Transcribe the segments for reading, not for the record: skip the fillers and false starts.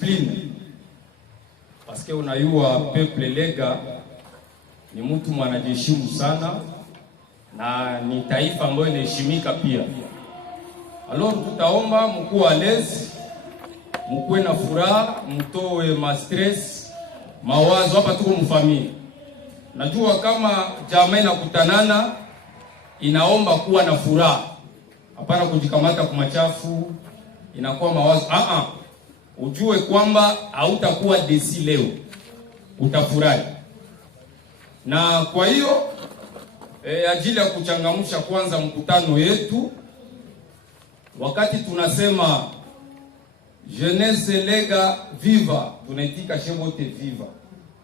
discipline. Parce que unayua peuple lega ni mtu mwanajiheshimu sana na ni taifa ambayo inaheshimika pia. Alors tutaomba mkuu alezi, mkuwe na furaha, mtoe ma stress, mawazo hapa tuko mfamilia. Najua kama jamaa inakutanana inaomba kuwa na furaha. Hapana kujikamata kwa machafu, inakuwa mawazo. Ujue kwamba hautakuwa desi leo. Utafurahi. Na kwa hiyo ajili ya kuchangamsha kwanza mkutano yetu, wakati tunasema jeunesse lega viva, tunaitika shebote viva.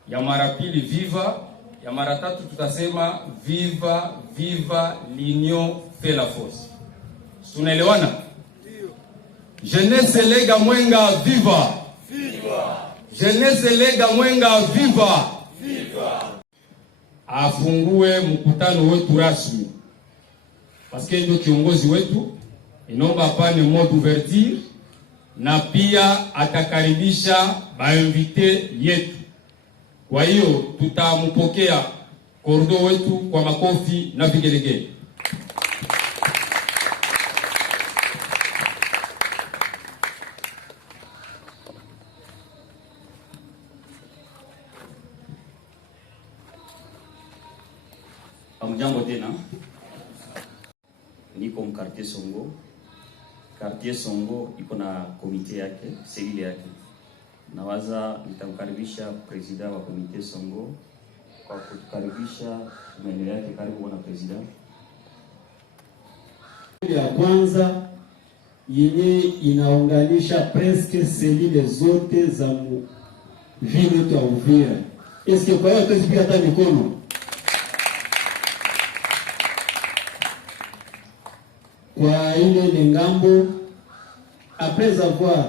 Ya mara pili viva, ya mara tatu tutasema viva viva l'union fait la force. Tunaelewana? Jeunesse lega Mwenga viva. Viva. Jeunesse lega Mwenga viva. Viva. Afungue mkutano wetu rasmi. Paske ndio kiongozi wetu, inaomba apane mot d'ouverture na pia atakaribisha bainvite yetu. Kwa hiyo tutampokea kordo wetu kwa makofi na vigelegele. Amjambo tena. Niko mkartie Songo. Quartier Songo iko na komite yake, selile yake. Nawaza nitamkaribisha presida wa komite Songo kwa kutukaribisha maeneo yake. Karibu bwana presida. Ya kwanza yenye inaunganisha presque selile zote za vile yetu ya Uvira. Eske kwa hiyo tuzipiga hata mikono? Kwa ile ngambo après avoir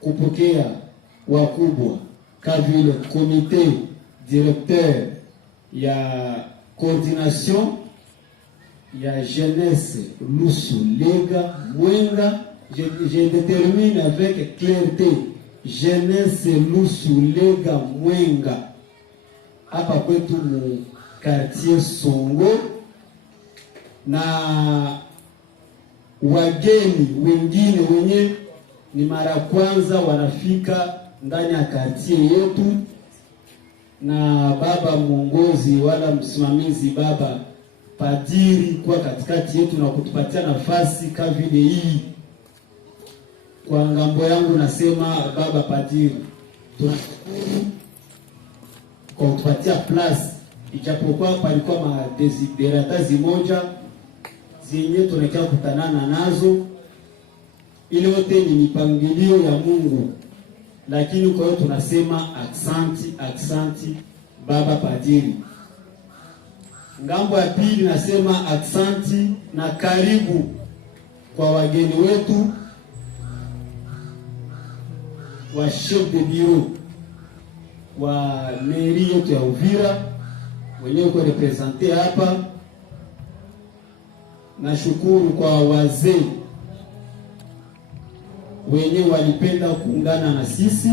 kupokea wakubwa kama vile comité directeur ya coordination ya jeunesse Lusu Lega Mwenga, je détermine avec clarté jeunesse Lusu Lega Mwenga hapa kwetu mu quartier Songo, na wageni wengine wenye ni mara kwanza wanafika ndani ya quartier yetu, na baba mwongozi wala msimamizi baba padiri kwa katikati yetu na kutupatia nafasi kama vile hii. Kwa ngambo yangu nasema baba padiri, tunashukuru kwa kutupatia place, ijapokuwa palikuwa madesiderata zimoja zenye tunakia kutanana nazo, ile yote ni mipangilio ya Mungu, lakini kwa hiyo tunasema aksanti baba padiri. Ngambo ya pili nasema aksanti na karibu kwa wageni wetu wa chef de bureau wa mairie yetu ya Uvira wenyewe kwa represente hapa. Nashukuru kwa wazee wenyewe walipenda kuungana na sisi.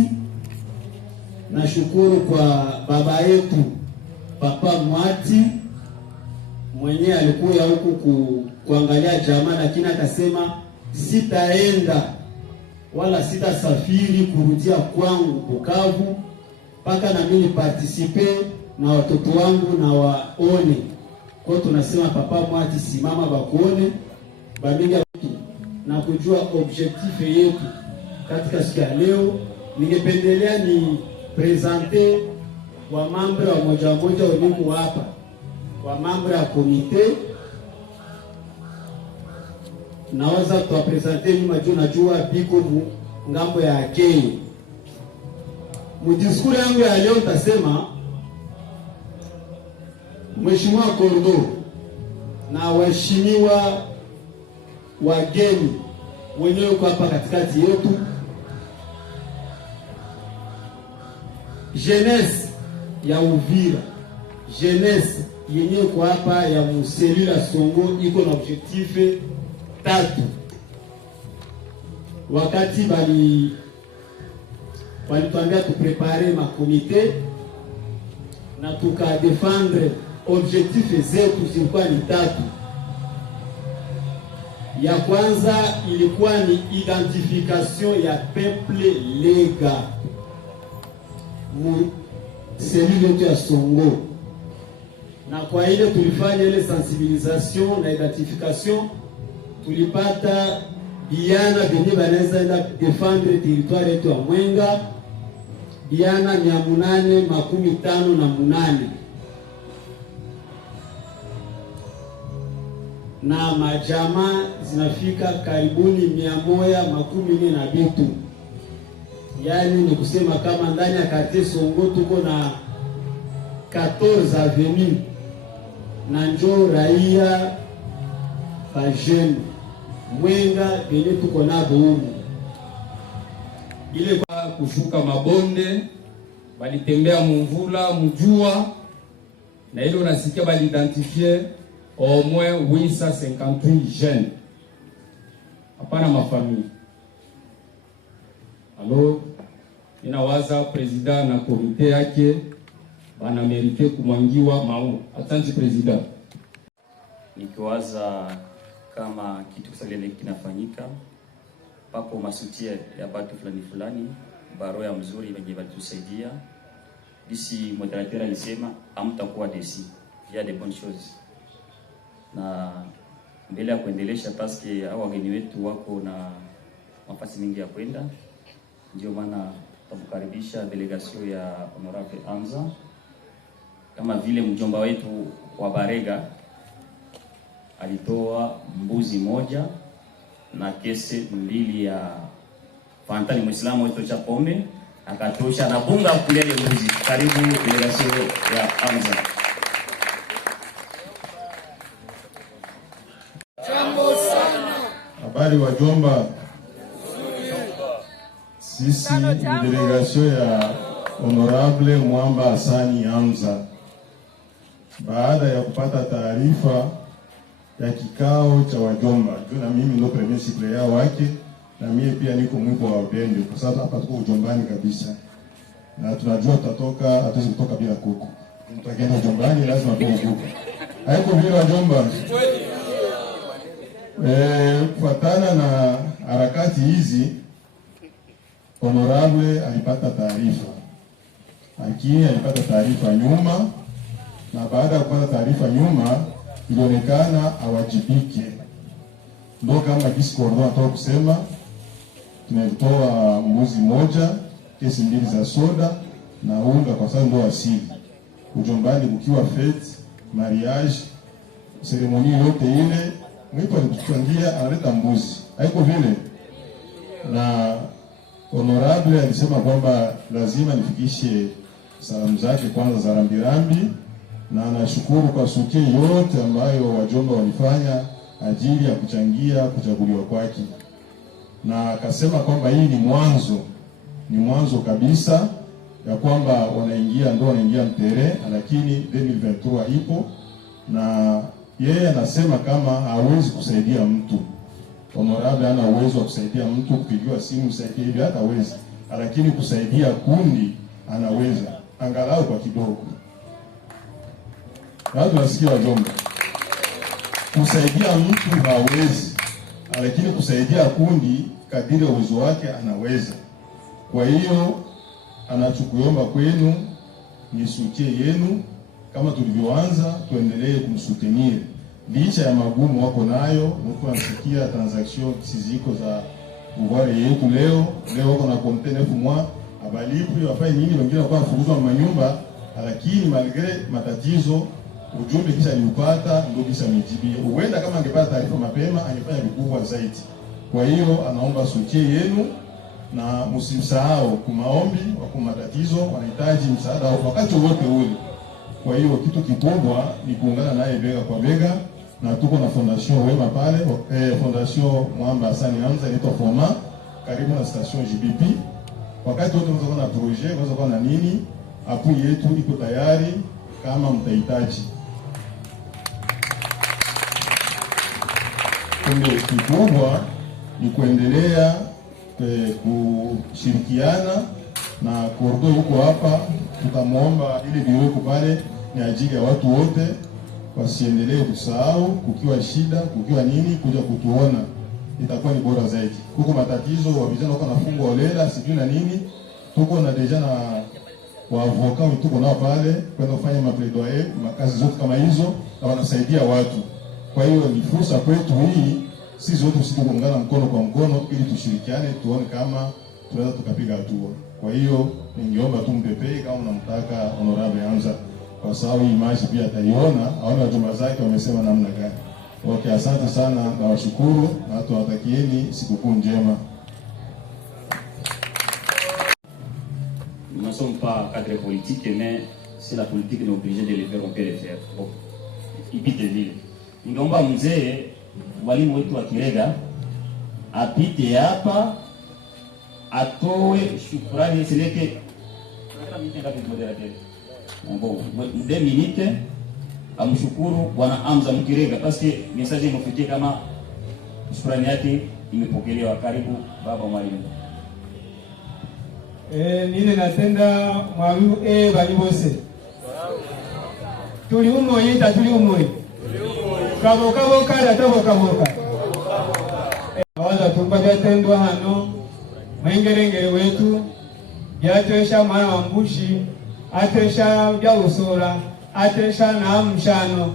Nashukuru kwa baba yetu Papa Mwati mwenyewe alikuwa huku kuangalia jamaa, lakini akasema sitaenda wala sitasafiri kurudia kwangu Bukavu mpaka na mimi participe na watoto wangu na waone. Kwa tunasema Papa Mwati, simama bakuone baminga na kujua objectif yetu katika siku ya leo. Ningependelea ni presenter wa mambre wa moja walimu hapa, wa mambre ya komite. Naweza tuwapresenter nyuma juu najua biko ngambo ya Kenya. Mudiscours yangu ya leo tasema Mheshimiwa Kordo na waheshimiwa wageni wenyewe kwa hapa katikati yetu, jeunesse ya Uvira, jeunesse yenyewe kwa hapa ya Muselila Songo iko na objectif 3. Wakati walituambia tuprepare makomite na tukadefendre objectif zetu zilikuwa ni 3. Ya kwanza ilikuwa ni identification ya peuple lega mu selile yetu ya Songo, na kwa ile tulifanya ile sensibilisation na identification, tulipata biana benye banaweza enda defendre territoire yetu ya Mwenga, biana 858 na majama zinafika karibuni 140. Yani ni kusema kama ndani ya quartier Songo tuko na 14 avenue na njo raia bajeni Mwenga benye tuko nabo humu. Ile kwa kushuka mabonde balitembea mumvula mjua, na ile unasikia balidentifie au moins 858 jeunes, hapana mafamili. Alors inawaza president na komite yake bana merite kumwangiwa maua. Asante president. Nikiwaza kama kitu kisalele kinafanyika pako masutia ya batu fulani baro ya mzuri wenye batusaidia. Disi moderateur alisema amtakuwa desi ya de bonnes choses, na mbele ya kuendelesha paske hao wageni wetu wako na nafasi mingi ya kwenda, ndio maana tutakaribisha delegation ya Honorable Amza kama vile mjomba wetu wa Barega alitoa mbuzi moja na kese 2 ya fantani Muislamu wetu cha pombe, akatosha na bunga kulele mbuzi. Karibu delegation ya Amza. Habari wajomba, sisi ni delegation ya Honorable Mwamba Hasani Amza. Baada ya kupata taarifa ya kikao cha wajomba, na mimi ndo premier suppléant wake, na mimi pia niko mwipo wa wapende, kwa sababu hapa tuko ujombani kabisa, na tunajua tutatoka, hatuwezi kutoka bila kuku. Mtakwenda ujombani lazima tuwe kuku. Haiko vile wajomba. Kufuatana na harakati hizi, Honorable alipata taarifa. Lakini alipata taarifa nyuma, na baada ya kupata taarifa nyuma ilionekana awajibike. Ndio kama kisi coordonation atoka kusema tunatoa mbuzi moja, kesi 2 za soda na unga, kwa sababu ndio asili. Ujombani ukiwa fete, mariage, seremoni yote ile, mwipo alituchangia analeta mbuzi. Haiko vile. Na Honorable alisema kwamba lazima nifikishe salamu zake kwanza za rambirambi, na anashukuru kwa suke yote ambayo wajomba walifanya ajili ya kuchangia kuchaguliwa kwake. Na akasema kwamba hii ni mwanzo kabisa ya kwamba wanaingia mtere, lakini 2023 ipo, na yeye anasema kama hawezi kusaidia mtu. Honorable ana uwezo wa kusaidia mtu, kupigiwa simu saidia hivi hata hawezi, lakini kusaidia kundi anaweza, angalau kwa kidogo. Watu nasikia wajomba, kusaidia mtu hawezi, lakini kusaidia kundi kadiri uwezo wake anaweza. Kwa hiyo anachukuomba kwenu nisutie yenu, kama tulivyoanza tuendelee kumsutenir licha ya magumu wako nayo. Mko nasikia transaction siziko za ubware yetu leo wako na container 9 mois abalipu wafanye nini, wengine wako kufukuzwa manyumba, lakini malgré matatizo ujumbe kisha nilipata ndio kisha mijibia. Huenda kama angepata taarifa mapema angefanya vikubwa zaidi. Kwa hiyo anaomba sutie yenu, na msimsahau kumaombi wa matatizo, wanahitaji msaada wakati wote ule. Kwa hiyo kitu kikubwa ni kuungana naye bega kwa bega, na tuko na fondation wema pale, fondation Mwamba Hasani Amza inaitwa Foma, karibu na station JBP. Wakati wote mnaweza kuwa na projet, mnaweza kuwa na nini, appui yetu iko tayari kama mtahitaji. Kumbe kikubwa ni kuendelea kushirikiana na kordo yuko hapa, tutamwomba ile biro iko pale ni ajili ya watu wote, wasiendelee kusahau, kukiwa shida, kukiwa nini, kuja kutuona, itakuwa ni bora zaidi. Huko matatizo wa vijana wako nafungwa olela sijui na nini, tuko na deja na wa avocat tuko nao pale kwenda kufanya mapledoyer, makazi zote kama hizo, na wanasaidia watu. Kwa hiyo ni fursa kwetu hii sisi wote kuungana mkono kwa mkono ili tushirikiane, tuone kama tunaweza tukapiga hatua. Kwa hiyo ningeomba tu mpepee kama unamtaka Honorable Hamza, kwa sababu hii image pia ataiona, aone wajumba zake wamesema namna gani. Okay, asante sana na washukuru na tuwatakieni sikukuu njema. Nous ne sommes pas cadre politique, mais si la politique est obligée de le faire, on peut le faire. Bon, ipite vile. Ningeomba mzee walimu wetu wa Kirega apite hapa atoe shukrani sileke mde minute amshukuru Bwana Hamza Mkirega parce que message imefikia kama shukrani yake imepokelewa. Karibu baba mwalimu. Nini natenda mwalimu bali bose tuli umoye tatuli umoye kabo kada toboka awaza tumba byatendwa hano mwengerengere wetu byatesha mwana wa mbushi atesha bya usora atesha na mshano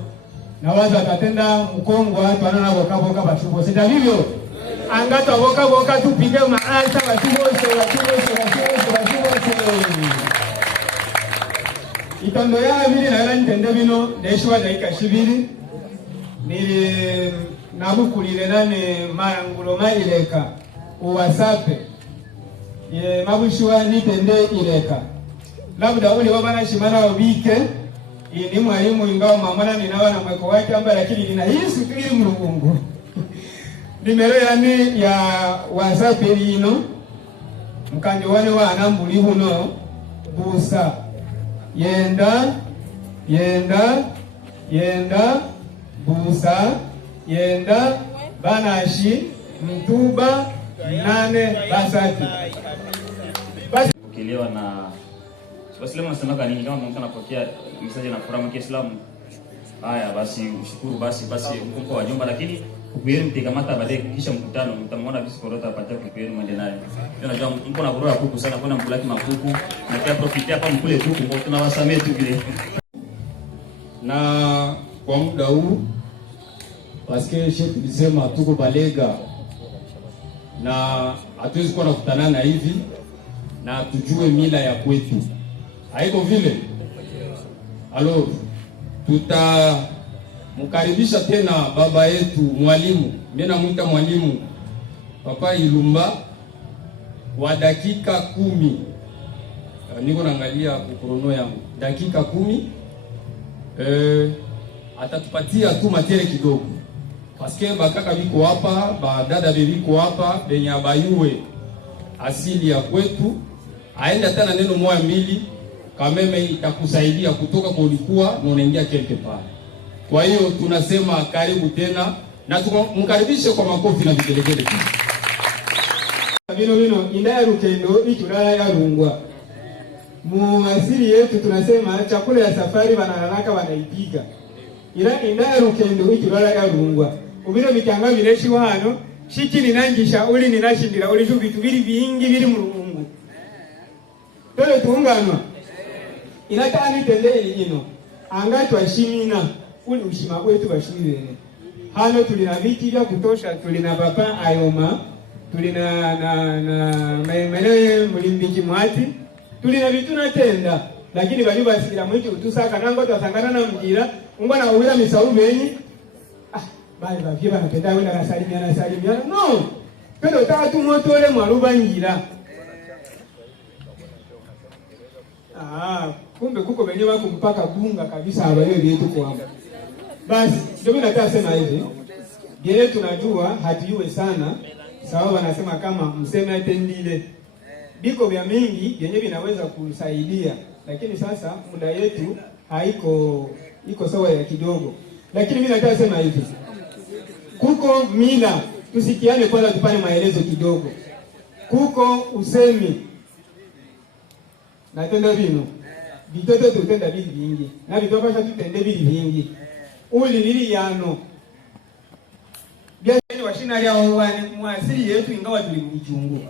na waza tatenda mkongwa twana na boka bashubo sita vivyo angata boka tupige maalta bashubo itondo ya bili na ntende bino ndeshwa daika shibiri nili nabukulile nane marangulo maileka uwasape ye mabushwa nitende ileka labda uli wabana shimana wabike ini mwalimu ingawa mamana ninawa mweko wake amba lakini nina hisi tukili mlungu nimero yani ya wasape lino mkanjo wane wa anambuli huno busa yenda busa yenda banashi mtuba nane basati basi pokelewa na Waislamu wanasema nini kama mtu anapokea message na furaha Kiislamu. Haya basi ushukuru basi mko wa jumba, lakini kukueni mtekamata baadaye kisha mkutano mtamwona visi korota apata kukueni mwende naye. Unajua mko na bora kuku sana kuna mkulaki makuku na kia profiti hapa mkule kuku kwa tunawasamee tu vile. Na kwa muda huu paske shefu tulisema tuko Balega na hatuwezi kuwa nakutana na hivi na tujue mila ya kwetu. Haiko vile. Alors tutamkaribisha tena baba yetu mwalimu, mimi namuita mwalimu Papa Ilumba wa dakika 10. Niko naangalia ukrono yangu. Dakika 10 atatupatia tu materia kidogo. Paske bakaka biko hapa, badada biko hapa, benye abayue asili ya kwetu. Aenda tena neno moja mbili kameme itakusaidia kutoka kwa ulikuwa na unaingia quelque part. Kwa hiyo tunasema karibu tena na tumkaribishe kwa makofi na vigelegele. Bino indaya rukendo iturara ya rungwa. Mu asili yetu tunasema chakula ya safari banalaka wanaipiga. Ila indaya rukendo iturara ya rungwa. Ubino bitanga bireshi hano shiki ninangisha uli ninashindira uli vitu biri vingi biri mu rungu. Tole tuunganwa. Inatani tende ino anga twashimina uli ushima wetu bashirire hano tulina viti vya kutosha, tulina papa ayoma, tulina na maemele mulimbiki mwati, tulina vitu natenda, lakini bali basikira mwitu utusaka nango twasangana na mjira ungwa na uwira misau benyi bali bavye banapenda wenda kasalimiana no pero tatu motole mwaruba njira kumbe kuko benye wako mpaka bunga kabisa abayo yetu kwa. Basi ndio mimi nataka sema hivi. Bile tunajua hatuyue sana sababu wanasema kama mseme atendile. Biko vya mingi yenye vinaweza kusaidia, lakini sasa muda yetu iko sawa ya kidogo. Lakini mimi nataka sema hivi. Kuko mila, tusikiane kwanza tupane maelezo kidogo. Kuko usemi natenda bino bitoto tutenda bili bingi na bitopasha tutende bili bingi uli lili yano byani washina lya wani mwasili yetu ingawa tuli mjungu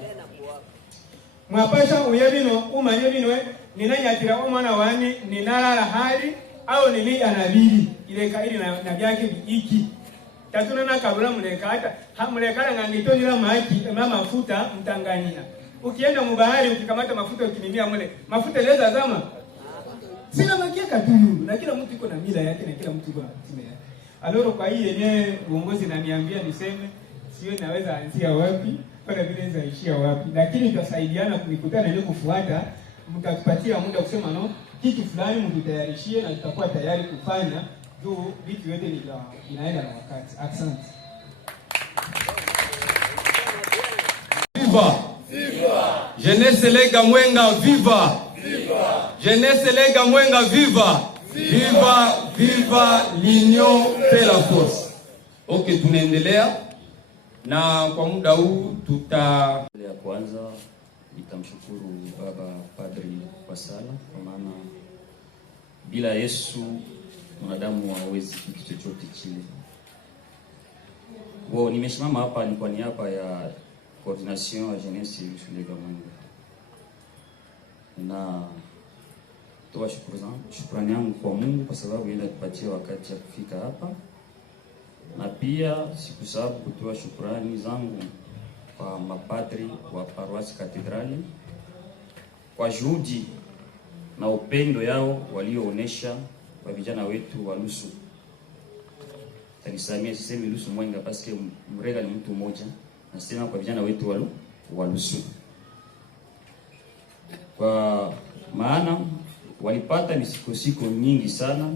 mwapasha uyebino umanye bino ninanyatira omwana wani ninalala hali au nili anabili ile kaili na byake biki tatuna na kabula muleka hata hamuleka ngangito nila mafuta mtanganyika ukienda mubahari ukikamata mafuta ukimimia mule mafuta leza zama sina makia katuyungu na kila mtu iko na mila yake na kila mtu iko na mila yake. Aloro kwa hii yenyewe uongozi naniambia niseme sio naweza anzia wapi wala vile naweza ishia wapi, lakini tutasaidiana kunikutana ili kufuata, mtatupatia muda kusema no kitu fulani mtutayarishie na tutakuwa tayari kufanya juu vitu vyote ni inaenda na wakati. Asante. Viva! Viva! Jeunesse Lega Mwenga viva! Viva! Jeunesse Lega Mwenga viva! Viva! Viva l'union fait la force. Okay, tunaendelea na kwa muda huu ya kwanza nitamshukuru baba padri kwa sala, kwa maana bila Yesu mwanadamu hawezi kitu chochote kile. Nimesimama hapa ni kwa niaba ya coordination ya jeunesse Lega Mwenga. Na toa shukrani yangu kwa Mungu kwa sababu yeye alitupatia wakati ya kufika hapa. Na pia sikusahau kutoa shukrani zangu kwa mapadri wa Paroisse Katedrali kwa juhudi na upendo yao walioonesha kwa vijana wetu wa Lusu. Tanisamia sisemi Lusu Mwenga paske Murega ni mtu mmoja, nasema kwa vijana wetu wa Lusu. Kwa maana walipata misiko nyingi sana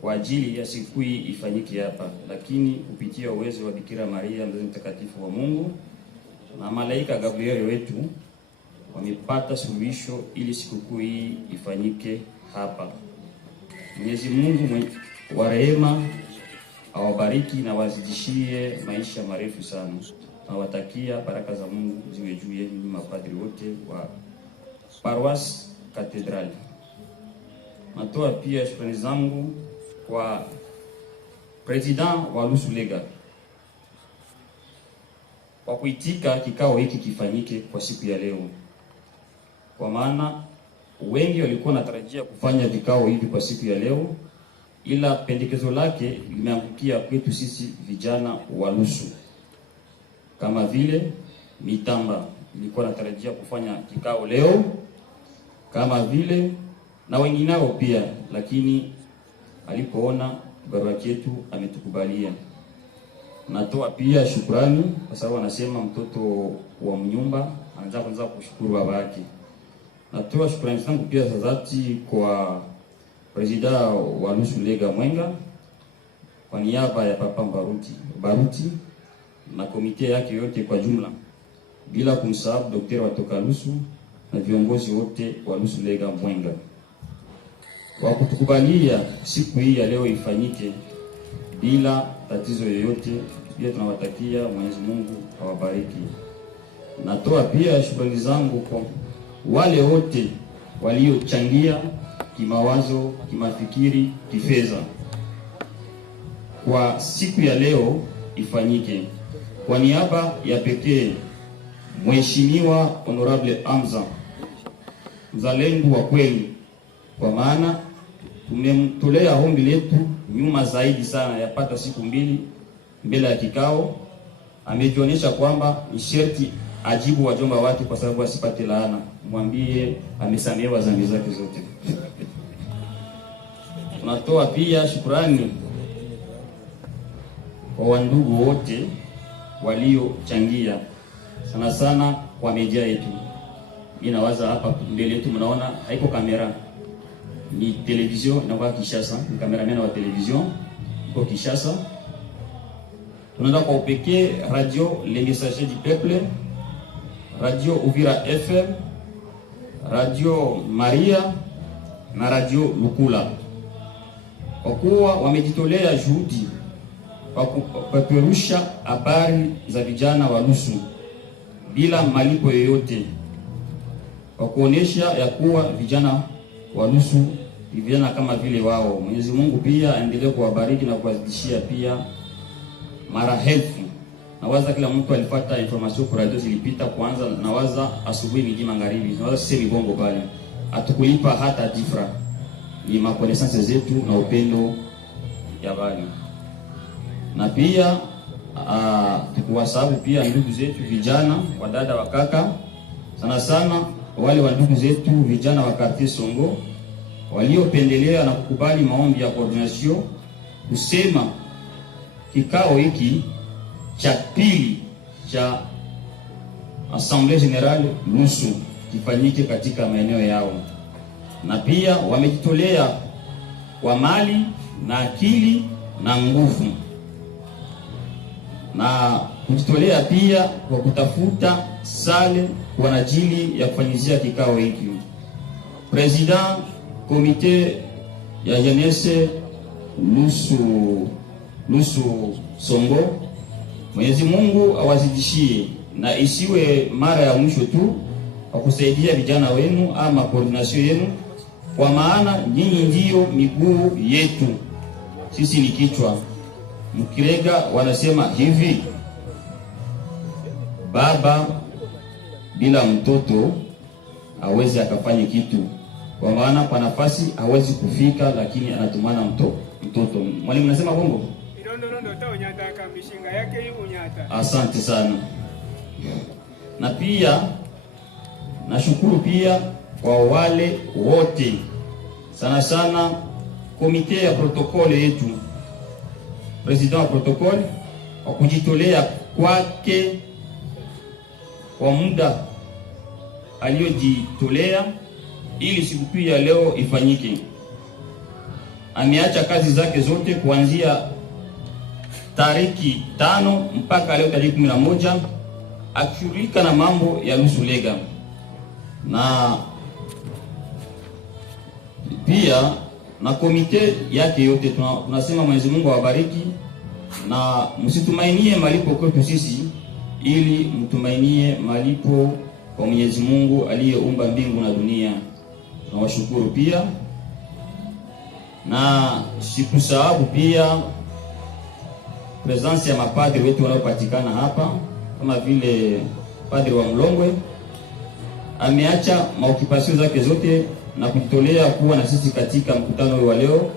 kwa ajili ya siku hii ifanyike hapa, lakini kupitia uwezo wa Bikira Maria mzazi mtakatifu wa Mungu na malaika Gabriel wetu wamepata suluhisho ili siku hii ifanyike hapa. Mwenyezi Mungu wa rehema awabariki na wazidishie maisha marefu sana. Nawatakia baraka za Mungu ziwe juu yenu mapadri wote wa Paroisse Katedrali. Natoa pia shukrani zangu kwa president wa Lusu Lega kwa kuitika kikao hiki kifanyike kwa siku ya leo, kwa maana wengi walikuwa natarajia kufanya vikao hivi kwa siku ya leo, ila pendekezo lake limeangukia kwetu sisi vijana wa Lusu. Kama vile Mitamba ilikuwa natarajia kufanya kikao leo, kama vile na wengineo pia, lakini alipoona barua yetu ametukubalia. Natoa pia shukrani kwa sababu anasema mtoto wa mnyumba anaanza kushukuru baba yake. Natoa shukrani zangu pia za dhati kwa president wa Lusu Lega Mwenga kwa niaba ya Papa Baruti na komite yake yote kwa jumla, bila kumsahau daktari wa toka Lusu na viongozi wote wa Lusu Lega Mwenga kwa kutukubalia siku hii ya leo ifanyike bila tatizo yoyote. Pia tunawatakia Mwenyezi Mungu awabariki. Natoa pia shukrani zangu kwa wale wote waliochangia kimawazo, kimafikiri, kifedha kwa siku ya leo ifanyike. Kwa niaba ya pekee Mheshimiwa Honorable Hamza, mzalendo wa kweli, kwa maana tumemtolea ombi letu nyuma zaidi sana yapata siku mbili mbele ya kikao. Amejionyesha kwamba ni sharti ajibu wajomba wake kwa sababu asipate laana. Mwambie amesamehewa dhambi zake zote. Tunatoa pia shukrani kwa wandugu wote waliochangia, sana sana kwa media yetu. Mimi nawaza hapa mbele yetu mnaona haiko kamera, ni television inakuwa Kishasa, ni cameraman wa television kwa Kishasa. Tunaenda kwa upekee radio Le Messager du Peuple, radio Uvira FM, radio Maria na radio Lukula, kwa kuwa wamejitolea juhudi kwa kupeperusha habari za vijana wa Lusu bila malipo yoyote. kwa kuonesha ya kuwa vijana wa Lusu vijana kama vile wao. Mwenyezi Mungu pia aendelee kuwabariki na kuwazidishia pia mara elfu. Nawaza kila mtu alipata information kwa radio zilipita kwanza, nawaza asubuhi, midi, magharibi, nawaza sisi bongo pale atukulipa hata difra. Ni makonesansi zetu na upendo ya bali. Na pia tukuwasabu pia ndugu zetu vijana, wadada, wakaka, sana sana wale wa ndugu zetu vijana wa Quartier Songo waliopendelea na kukubali maombi ya coordination kusema kikao hiki cha pili cha Assemblée Générale Lusu kifanyike katika maeneo yao, na pia wamejitolea kwa mali na akili na nguvu, na kujitolea pia kwa kutafuta sale kwa ajili ya kufanyizia kikao hiki. President Komite ya Jeunesse Lusu Songo, Mwenyezi Mungu awazidishie na isiwe mara ya mwisho tu kwa kusaidia vijana wenu ama coordination yenu, kwa maana nyinyi ndio miguu yetu, sisi ni kichwa. Mkirega wanasema hivi, baba bila mtoto hawezi akafanya kitu, kwa maana kwa nafasi hawezi kufika, lakini anatumana mtoto. Mwalimu nasema bongo? Asante sana. Na pia nashukuru pia kwa wale wote, sana sana komite ya protokole yetu, president wa protokole kwa kujitolea kwake kwa muda aliyojitolea ili sikukuu ya leo ifanyike. Ameacha kazi zake zote kuanzia tariki 5 mpaka leo tariki 11 akishughulika na mambo ya Lusu Lega. Na pia na komite yake yote tunasema Mwenyezi Mungu awabariki, na msitumainie malipo kwetu sisi, ili mtumainie malipo kwa Mwenyezi Mungu aliyeumba mbingu na dunia. Tunawashukuru pia, na sikusahau pia presence ya mapadri wetu wanaopatikana hapa, kama vile padri wa Mlongwe ameacha maokipasio zake zote na kujitolea kuwa na sisi katika mkutano wa leo,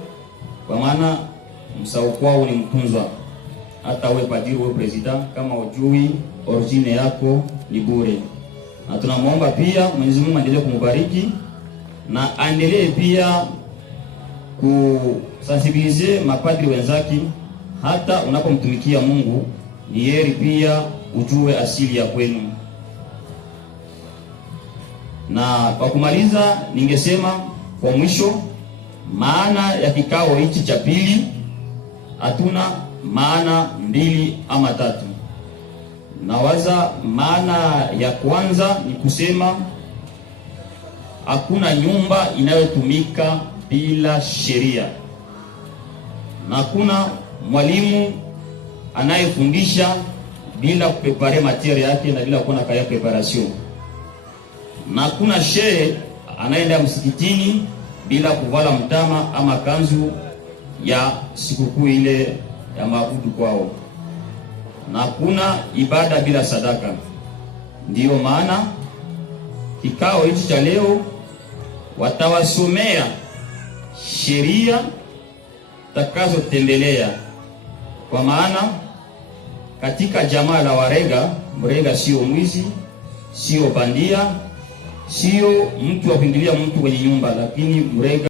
kwa maana msao kwao ni mtunzwa. Hata wewe padri, wewe president, kama ujui origine yako ni bure. Na tunamuomba pia Mwenyezi Mungu aendelee kumbariki na aendelee pia kusensibilize mapadri wenzake. Hata unapomtumikia Mungu ni heri pia ujue asili ya kwenu. Na kwa kumaliza, ningesema kwa mwisho, maana ya kikao hichi cha pili hatuna maana 2 ama 3. Nawaza maana ya kwanza ni kusema hakuna nyumba inayotumika bila sheria, na hakuna mwalimu anayefundisha bila kuprepare materia yake na bila kuona kaya preparation, na hakuna shehe anaenda msikitini bila kuvala mtama ama kanzu ya sikukuu ile ya maabudu kwao, na hakuna ibada bila sadaka. Ndiyo maana kikao hichi cha leo watawasomea sheria takazotembelea, kwa maana katika jamaa la Warega, Mrega sio mwizi, sio bandia, sio mtu wa kuingilia mtu kwenye nyumba, lakini Mrega